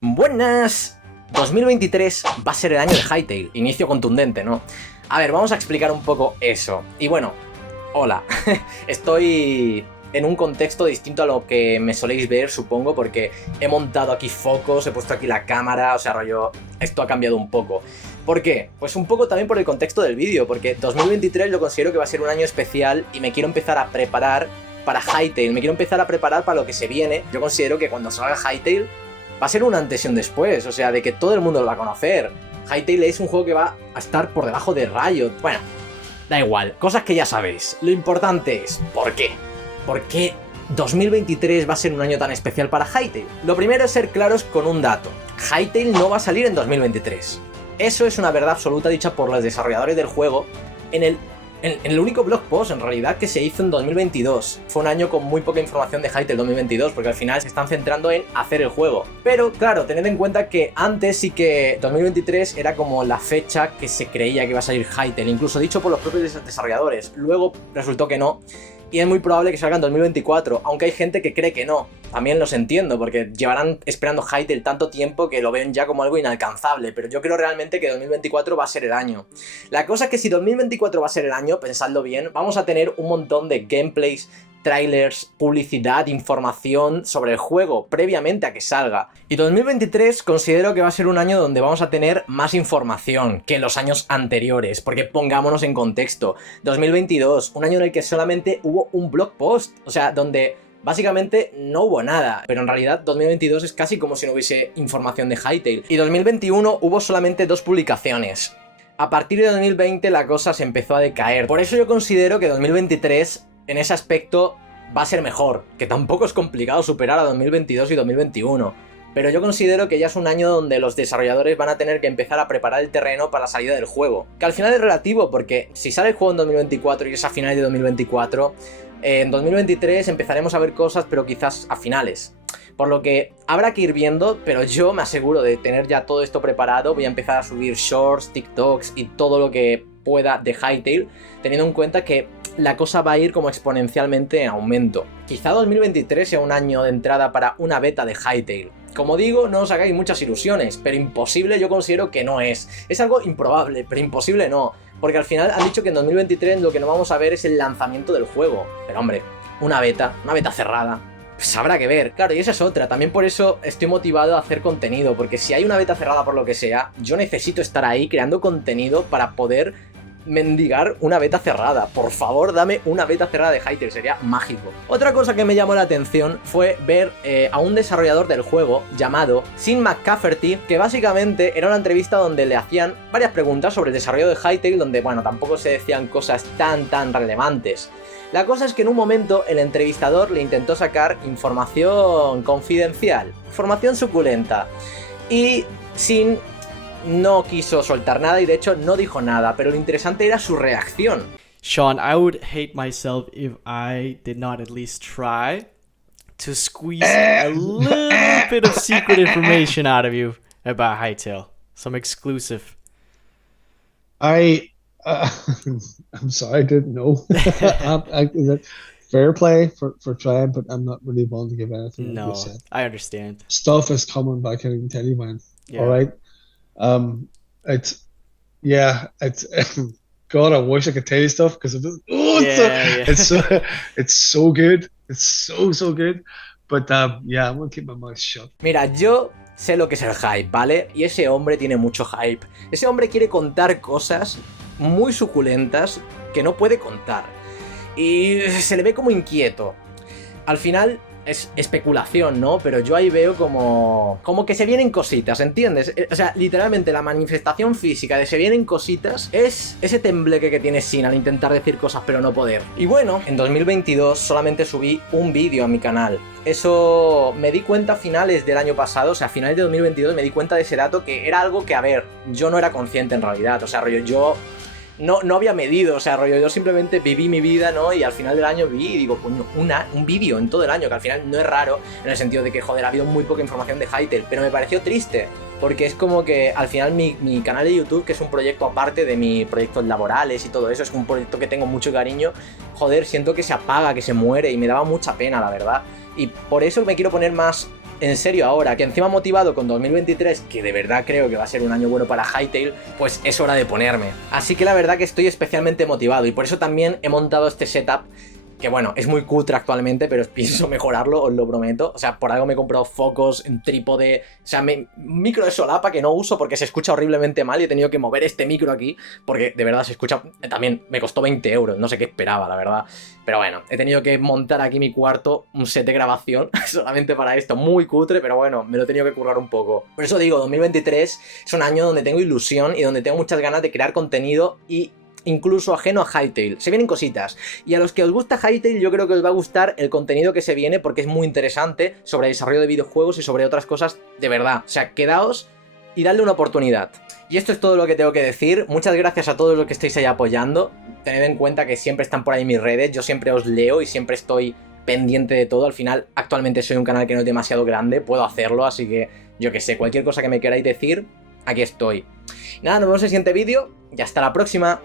Buenas. 2023 va a ser el año de Hytale. Inicio contundente, ¿no? A ver, vamos a explicar un poco eso. Y bueno, hola. Estoy en un contexto distinto a lo que me soléis ver, supongo, porque he montado aquí focos, he puesto aquí la cámara, o sea, rollo, esto ha cambiado un poco. ¿Por qué? Pues un poco también por el contexto del vídeo, porque 2023 yo considero que va a ser un año especial y me quiero empezar a preparar para Hytale, me quiero empezar a preparar para lo que se viene. Yo considero que cuando salga Hytale va a ser un antes y un después, o sea, de que todo el mundo lo va a conocer. Hytale es un juego que va a estar por debajo de Riot. Bueno, da igual, cosas que ya sabéis. Lo importante es, ¿por qué? ¿Por qué 2023 va a ser un año tan especial para Hytale? Lo primero es ser claros con un dato. Hytale no va a salir en 2023. Eso es una verdad absoluta dicha por los desarrolladores del juego en el único blog post, en realidad, que se hizo en 2022. Fue un año con muy poca información de Hytale 2022, porque al final se están centrando en hacer el juego. Pero, claro, tened en cuenta que antes sí que 2023 era como la fecha que se creía que iba a salir Hytale, incluso dicho por los propios desarrolladores. Luego resultó que no, y es muy probable que salga en 2024, aunque hay gente que cree que no. También los entiendo, porque llevarán esperando Hytale tanto tiempo que lo ven ya como algo inalcanzable, pero yo creo realmente que 2024 va a ser el año. La cosa es que si 2024 va a ser el año, pensadlo bien, vamos a tener un montón de gameplays, trailers, publicidad, información sobre el juego previamente a que salga. Y 2023 considero que va a ser un año donde vamos a tener más información que los años anteriores, porque pongámonos en contexto. 2022, un año en el que solamente hubo un blog post, o sea, donde básicamente no hubo nada, pero en realidad 2022 es casi como si no hubiese información de Hytale. Y 2021 hubo solamente 2 publicaciones. A partir de 2020 la cosa se empezó a decaer. Por eso yo considero que 2023 en ese aspecto va a ser mejor, que tampoco es complicado superar a 2022 y 2021. Pero yo considero que ya es un año donde los desarrolladores van a tener que empezar a preparar el terreno para la salida del juego. Que al final es relativo, porque si sale el juego en 2024 y es a finales de 2024, en 2023 empezaremos a ver cosas, pero quizás a finales. Por lo que habrá que ir viendo, pero yo me aseguro de tener ya todo esto preparado. Voy a empezar a subir shorts, TikToks y todo lo que pueda de Hytale, teniendo en cuenta que la cosa va a ir como exponencialmente en aumento. Quizá 2023 sea un año de entrada para una beta de Hytale. Como digo, no os hagáis muchas ilusiones, pero imposible yo considero que no es. Es algo improbable, pero imposible no. Porque al final han dicho que en 2023 lo que no vamos a ver es el lanzamiento del juego. Pero hombre, una beta cerrada, pues habrá que ver. Claro, y esa es otra. También por eso estoy motivado a hacer contenido, porque si hay una beta cerrada por lo que sea, yo necesito estar ahí creando contenido para poder mendigar una beta cerrada. Por favor, dame una beta cerrada de Hytale, sería mágico. Otra cosa que me llamó la atención fue ver a un desarrollador del juego llamado Sean McCafferty, que básicamente era una entrevista donde le hacían varias preguntas sobre el desarrollo de Hytale, donde, bueno, tampoco se decían cosas tan relevantes. La cosa es que en un momento el entrevistador le intentó sacar información confidencial, información suculenta, y Sean no quiso soltar nada y de hecho no dijo nada, pero lo interesante era su reacción. Sean, I would hate myself if I did not at least try to squeeze a little bit of secret information out of you about Hytale. Some exclusive. I'm sorry, I didn't know. Is it fair play for trying, but I'm not really willing to give anything. No, I understand. Stuff is coming, but I can't even tell you when. Yeah. All right. It's God, I wish I could tell you stuff because it's so good. It's so good. But yeah, I'm gonna keep my mouth shut. Mira, yo sé lo que es el hype, ¿vale? Y ese hombre tiene mucho hype. Ese hombre quiere contar cosas muy suculentas que no puede contar. Y se le ve como inquieto. Al final es especulación, ¿no? Pero yo ahí veo como que se vienen cositas, ¿entiendes? O sea, literalmente la manifestación física de se vienen cositas es ese tembleque que tiene Sean al intentar decir cosas pero no poder. Y bueno, en 2022 solamente subí un vídeo a mi canal. Eso me di cuenta a finales del año pasado, o sea, a finales de 2022 me di cuenta de ese dato, que era algo que, a ver, yo no era consciente en realidad. O sea, rollo, yo no había medido, o sea, rollo, yo simplemente viví mi vida, ¿no? Y al final del año vi y digo, coño, un vídeo en todo el año, que al final no es raro, en el sentido de que, joder, ha habido muy poca información de Hytale, pero me pareció triste, porque es como que al final mi canal de YouTube, que es un proyecto aparte de mis proyectos laborales y todo eso, es un proyecto que tengo mucho cariño, joder, siento que se apaga, que se muere, y me daba mucha pena, la verdad. Y por eso me quiero poner más en serio ahora, que encima motivado con 2023, que de verdad creo que va a ser un año bueno para Hytale, pues es hora de ponerme. Así que la verdad que estoy especialmente motivado y por eso también he montado este setup, que bueno, es muy cutre actualmente, pero pienso mejorarlo, os lo prometo. O sea, por algo me he comprado focos, un trípode, o sea, micro de solapa que no uso porque se escucha horriblemente mal y he tenido que mover este micro aquí, porque de verdad se escucha, también me costó 20 euros, no sé qué esperaba, la verdad. Pero bueno, he tenido que montar aquí mi cuarto, un set de grabación, solamente para esto, muy cutre, pero bueno, me lo he tenido que currar un poco. Por eso digo, 2023 es un año donde tengo ilusión y donde tengo muchas ganas de crear contenido y incluso ajeno a Hytale. Se vienen cositas. Y a los que os gusta Hytale, yo creo que os va a gustar el contenido que se viene porque es muy interesante sobre desarrollo de videojuegos y sobre otras cosas de verdad. O sea, quedaos y dadle una oportunidad. Y esto es todo lo que tengo que decir. Muchas gracias a todos los que estáis ahí apoyando. Tened en cuenta que siempre están por ahí mis redes. Yo siempre os leo y siempre estoy pendiente de todo. Al final, actualmente soy un canal que no es demasiado grande. Puedo hacerlo, así que yo que sé, cualquier cosa que me queráis decir, aquí estoy. Nada, nos vemos en el siguiente vídeo y hasta la próxima.